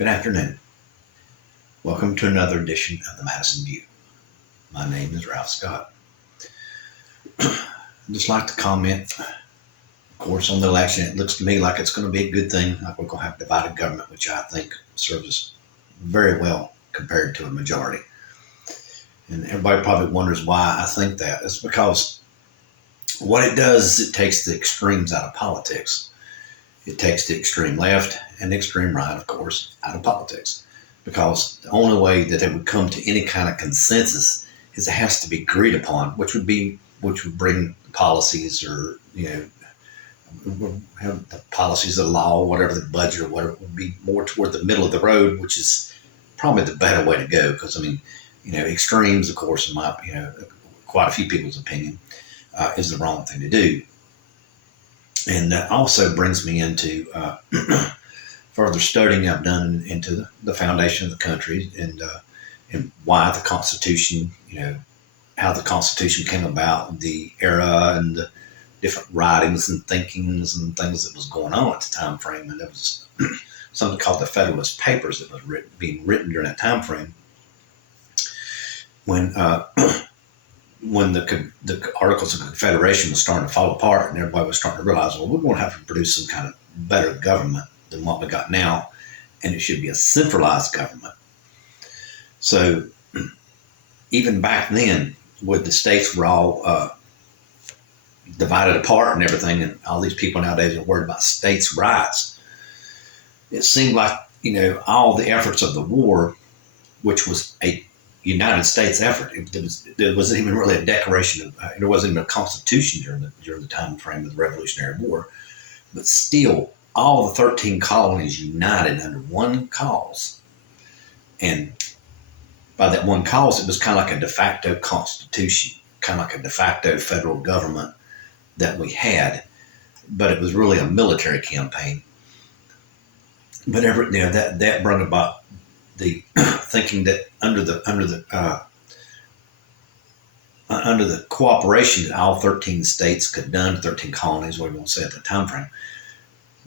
Good afternoon. Welcome to another edition of the Madison View. My name is Ralph Scott. I'd just like to comment, of course, on the election. It looks to me like it's going to be a good thing. Like we're going to have divided government, which I think serves us very well compared to a majority. And everybody probably wonders why I think that. It's because what it does is it takes the extremes out of politics. It takes the extreme left and the extreme right, of course, out of politics. Because the only way that they would come to any kind of consensus is it has to be agreed upon, which would bring policies or, have the policies of law, whatever the budget or whatever would be more toward the middle of the road, which is probably the better way to go. Because extremes, of course, in my, quite a few people's opinion, is the wrong thing to do. And that also brings me into further studying I've done into the foundation of the country and why the Constitution, how the Constitution came about, the era and the different writings and thinkings and things that was going on at the time frame. And there was something called the Federalist Papers that was being written during that time frame when the Articles of Confederation was starting to fall apart and everybody was starting to realize, well, we're going to have to produce some kind of better government than what we got now, and it should be a centralized government. So even back then, when the states were all divided apart and everything, and all these people nowadays are worried about states' rights, it seemed like, all the efforts of the war, which was a United States effort. There wasn't even really a declaration there wasn't even a constitution during the time frame of the Revolutionary War. But still, all the 13 colonies united under one cause. And by that one cause, it was kind of like a de facto constitution, kind of like a de facto federal government that we had. But it was really a military campaign. But that brought about the thinking that under the cooperation that all 13 states could done, 13 colonies, whatever you want to say at the time frame,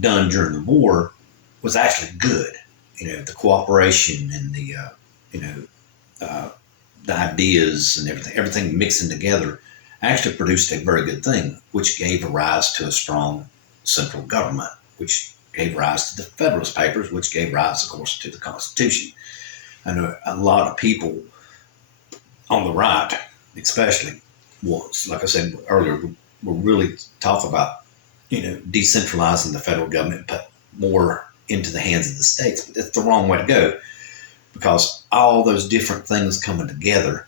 done during the war was actually good. The cooperation and the ideas and everything mixing together actually produced a very good thing, which gave rise to a strong central government, which gave rise to the Federalist Papers, which gave rise, of course, to the Constitution. I know a lot of people on the right, especially, like I said earlier, will really talk about, decentralizing the federal government, but more into the hands of the states. But that's the wrong way to go, because all those different things coming together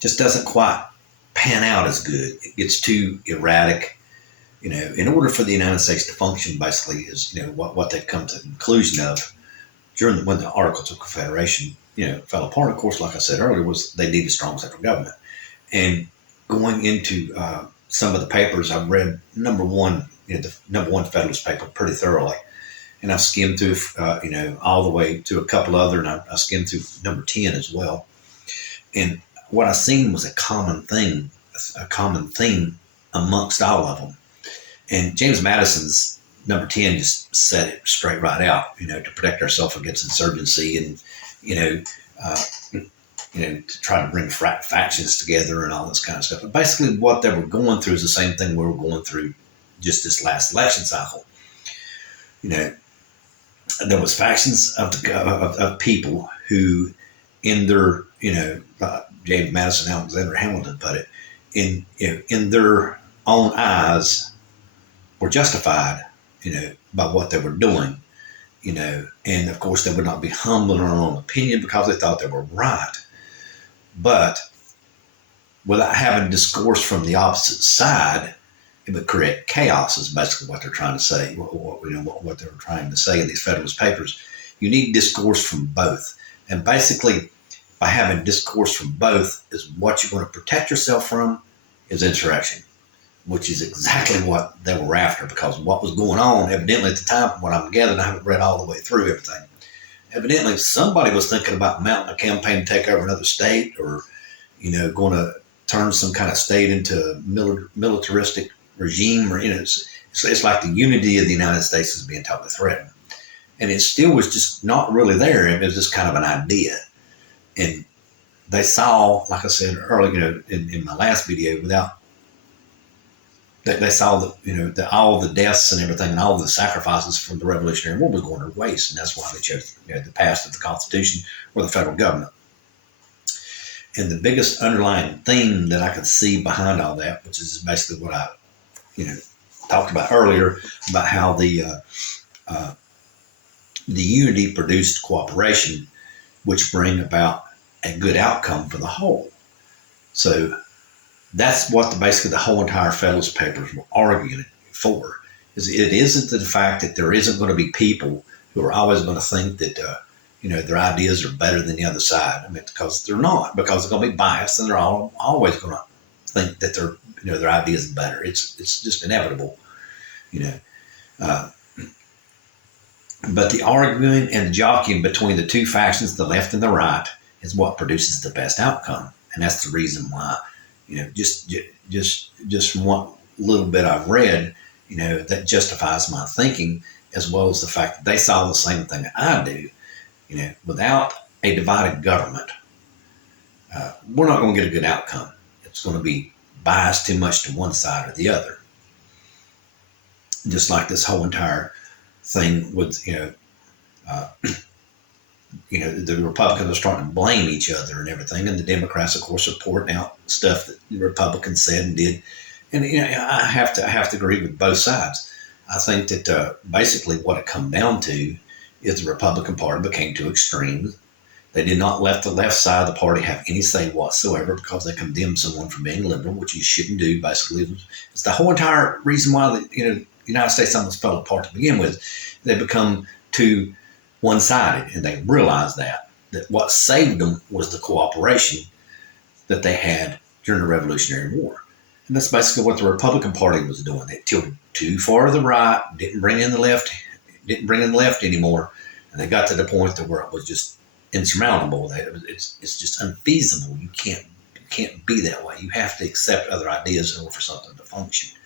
just doesn't quite pan out as good. It gets too erratic. In order for the United States to function, basically, is what they've come to the conclusion of when the Articles of Confederation fell apart. Of course, like I said earlier, was they need a strong central government. And going into some of the papers, I've read number one Federalist paper pretty thoroughly, and I've skimmed through all the way to a couple other, and I skimmed through number 10 as well. And what I seen was a common theme amongst all of them. And James Madison's number 10 just said it straight right out, to protect ourselves against insurgency and, to try to bring factions together and all this kind of stuff. But basically what they were going through is the same thing we were going through just this last election cycle. There was factions of people who in their, James Madison, Alexander Hamilton put it, in their own eyes, were justified, by what they were doing, and of course they would not be humble in their own opinion because they thought they were right. But without having discourse from the opposite side, it would create chaos, is basically what they're trying to say, what they were trying to say in these Federalist Papers. You need discourse from both. And basically, by having discourse from both, is what you're going to protect yourself from is insurrection, which is exactly what they were after, because what was going on, evidently at the time, from what I'm gathering, I haven't read all the way through everything. Evidently, somebody was thinking about mounting a campaign to take over another state, or, going to turn some kind of state into a militaristic regime, or, it's like the unity of the United States is being totally threatened. And it still was just not really there. It was just kind of an idea. And they saw, like I said earlier, in my last video, they saw that all the deaths and everything and all the sacrifices from the Revolutionary War was going to waste. And that's why they chose the past of the Constitution or the federal government. And the biggest underlying theme that I could see behind all that, which is basically what I talked about earlier, about how the unity produced cooperation, which bring about a good outcome for the whole. So that's what basically the whole entire Federalist Papers were arguing for. Is it isn't the fact that there isn't going to be people who are always going to think that their ideas are better than the other side. I mean, because they're not, because they're going to be biased, and they're always going to think that their ideas are better. It's just inevitable, But the arguing and the jockeying between the two factions, the left and the right, is what produces the best outcome. And that's the reason why, just from what little bit I've read, that justifies my thinking, as well as the fact that they saw the same thing that I do. Without a divided government, we're not going to get a good outcome. It's going to be biased too much to one side or the other. Just like this whole entire thing with, the Republicans are starting to blame each other and everything, and the Democrats, of course, are reporting out stuff that the Republicans said and did. And I have to agree with both sides. I think that basically what it come down to is the Republican Party became too extreme. They did not let the left side of the party have any say whatsoever, because they condemned someone for being liberal, which you shouldn't do. Basically, it's the whole entire reason why the United States almost fell apart to begin with. They become too one-sided, and they realized that what saved them was the cooperation that they had during the Revolutionary War. And that's basically what the Republican Party was doing. They tilted too far to the right, didn't bring in the left anymore, and they got to the point that where it was just insurmountable. It's just unfeasible. You can't be that way. You have to accept other ideas in order for something to function.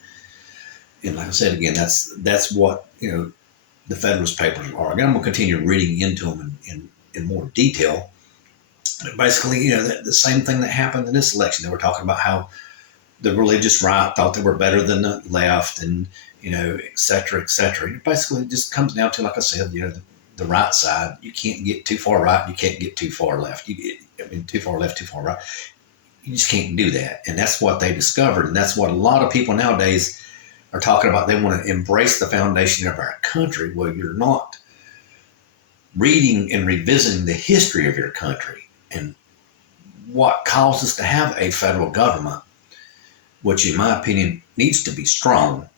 And like I said again, that's what the Federalist Papers are. Again, I'm going to continue reading into them in more detail. Basically, the same thing that happened in this election. They were talking about how the religious right thought they were better than the left, and et cetera, et cetera. Basically, it just comes down to, like I said, the right side. You can't get too far right. You can't get too far left. Too far left, too far right. You just can't do that. And that's what they discovered. And that's what a lot of people nowadays are talking about. They want to embrace the foundation of our country. Well, you're not reading and revisiting the history of your country and what caused us to have a federal government, which in my opinion needs to be strong,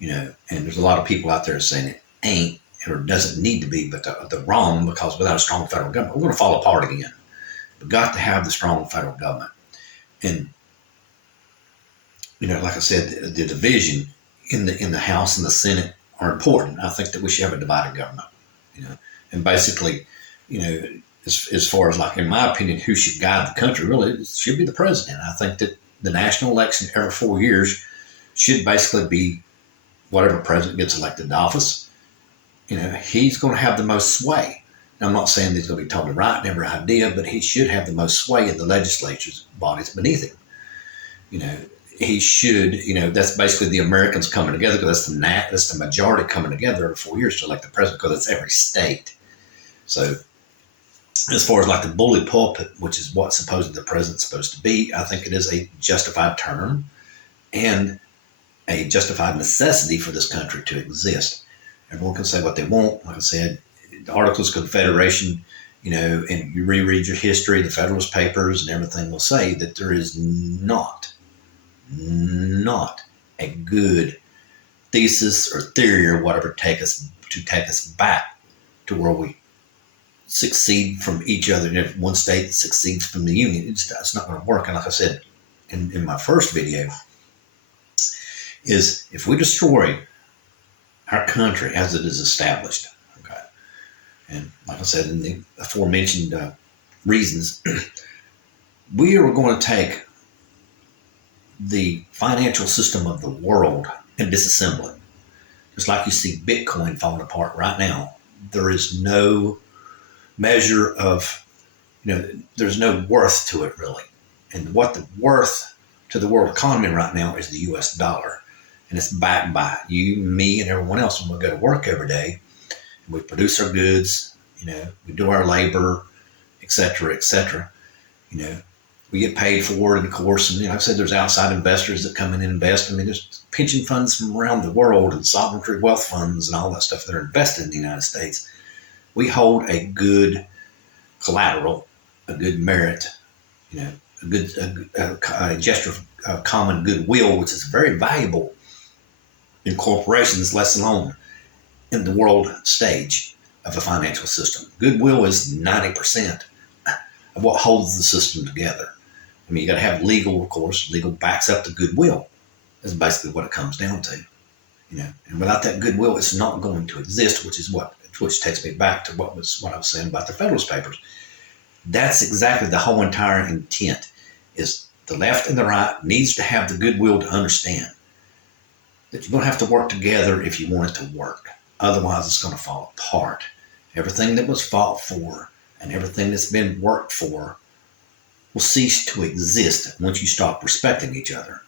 and there's a lot of people out there saying it ain't or doesn't need to be, but they're wrong, because without a strong federal government, we're going to fall apart again. We've got to have the strong federal government. And, like I said, the division in the House and the Senate are important. I think that we should have a divided government, and basically, as far as, like, in my opinion, who should guide the country, really, it should be the president. I think that the national election every 4 years should basically be whatever president gets elected to office. He's going to have the most sway. Now, I'm not saying that he's going to be totally right in every idea, but he should have the most sway in the legislature's bodies beneath him. He should, that's basically the Americans coming together, because that's the majority coming together every 4 years to elect the president, because it's every state. So as far as like the bully pulpit, which is what supposedly the president's supposed to be, I think it is a justified term and a justified necessity for this country to exist. Everyone can say what they want. Like I said, the Articles of Confederation, and you reread your history, the Federalist Papers and everything will say that there is not a good thesis or theory or whatever to take us back to where we succeed from each other. And if one state succeeds from the union, it's not going to work. And like I said in my first video, is if we destroy our country as it is established, okay, and like I said in the aforementioned reasons, we are going to take the financial system of the world and disassemble it. Just like you see Bitcoin falling apart right now. there is no measure of, there's no worth to it really. And what the worth to the world economy right now is the US dollar. And it's backed by you, me, and everyone else when we go to work every day. And we produce our goods, we do our labor, et cetera, et cetera. We get paid for it, and of course, and like I said, there's outside investors that come in and invest. I mean, there's pension funds from around the world and sovereign wealth funds and all that stuff that are invested in the United States. We hold a good collateral, a good merit, a gesture of common goodwill, which is very valuable in corporations, let alone in the world stage of a financial system. Goodwill is 90% of what holds the system together. I mean, you got to have legal, of course. Legal backs up the goodwill. That's basically what it comes down to. And without that goodwill, it's not going to exist, which takes me back to what I was saying about the Federalist Papers. That's exactly the whole entire intent. Is the left and the right needs to have the goodwill to understand that you're going to have to work together if you want it to work. Otherwise, it's going to fall apart. Everything that was fought for and everything that's been worked for will cease to exist once you stop respecting each other.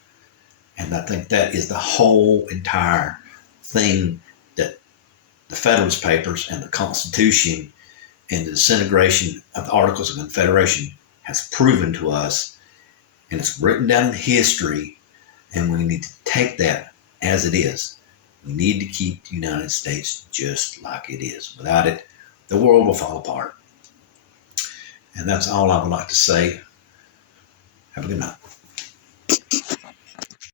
And I think that is the whole entire thing that the Federalist Papers and the Constitution and the disintegration of the Articles of Confederation has proven to us. And it's written down in history, and we need to take that as it is. We need to keep the United States just like it is. Without it, the world will fall apart. And that's all I would like to say. Have a good night.